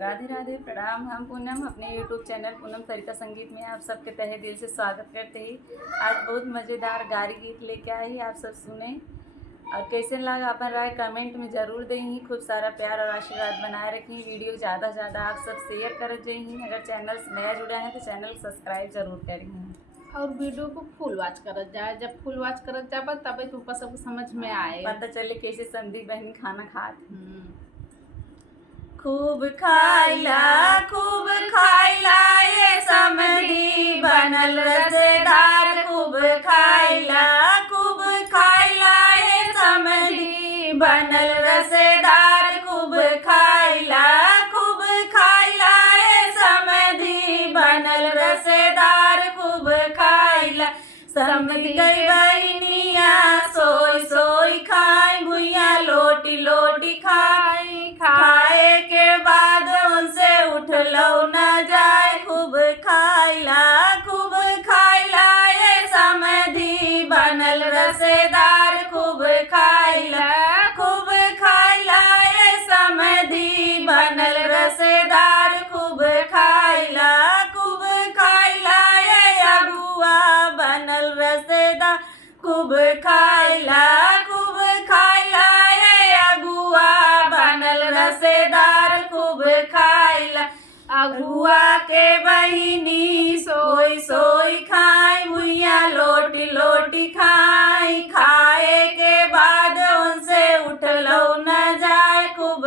राधे राधे, प्रणाम। हम पूनम अपने यूट्यूब चैनल पूनम सरिता संगीत में आप सबके तहे दिल से स्वागत करते ही आज बहुत मज़ेदार गारी गीत लेके आए ही, आप सब सुने और कैसे लगा अपन राय कमेंट में ज़रूर दें ही। खूब सारा प्यार और आशीर्वाद बनाए रखें। वीडियो ज़्यादा से ज़्यादा आप सब शेयर कर दें। अगर चैनल से नया जुड़ा है तो चैनल सब्सक्राइब जरूर करें और वीडियो को फुल वॉच करत जाए। जब फुल वॉच करत जाए तब तुमको सब समझ में आए, पता चले कैसे संदीप बहन खाना खात। खूब खाइला ये समधी बनल रसेदार। खूब खाइला ये समधी बनल रसेदार। खूब खाइला ये समधी बनल रसेदार। खूब खाइला समधी गई बहनिया सोई सोई खाई भुइया लोटी लोटी खाई। खाए के बाद उनसे उठलो न जाए। खूब खाइला ये समधी बनल रसेदार। खूब खाइला ये समधी बनल रसेदार। खूब खाइला ये अगुआ बनल रसेदार। खूब खाइला ये अगुआ बनल रसेदार। खूब खाइला अगुआ के बहिनी सोई सोई खाई भुइया लोटी लोटी खाई। खाए के बाद उनसे उठलो न जाए। खूब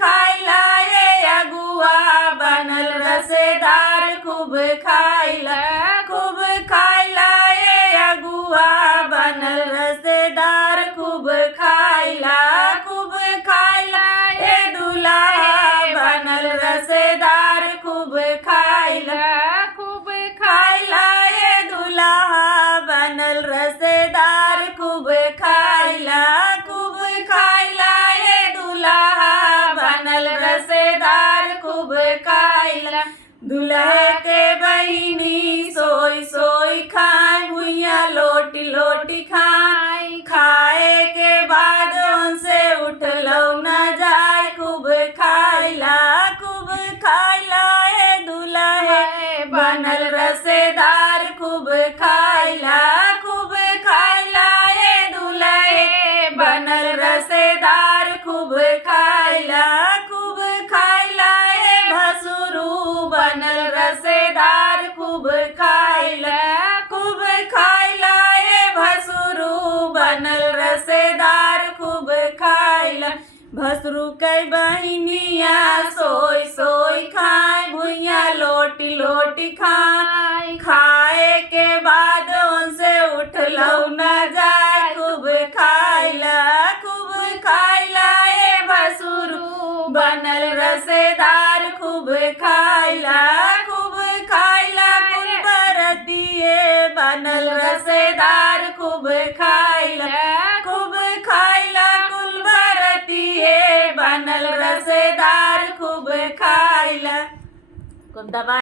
खाइला ये अगुआ बनल रसेदार। खूब खाइला ये अगुआ बनल रसेदार। खूब खाइला ये दूल्हा बनल रसेदार। खूब खाइला ये दूल्हा बनल रसेदार। खूब खाइला ये दूल्हा बनल रसेदार। खूब खाइला दूल्हे के बहिनी सोई सोई खाए भुइया लोटी लोटी खाई। खाए के बाद उनसे उठलो न जाए। खूब खाइला ये दूल्हे बनल रसेदार। खूब खाइला ये दूल्हे बनल रसेदार। खूब खाइला ये भसुरू बनल रसेदार। खूब खाइला ये भसुरू बनल रसेदार। खूब खाइला भसुरू के बहनिया सोई सोई खाए भुइया लोटी लोटी खाई। खाए के बाद उनसे उठलो न जाए। खूब खाइला ये भसुरू बनल रसेदार। खूब खाइला कुल बरतिए बनल रसेदार। खूब खाइला कुल बरतिए बनल रसेदार। खूब खाइला खूब दबा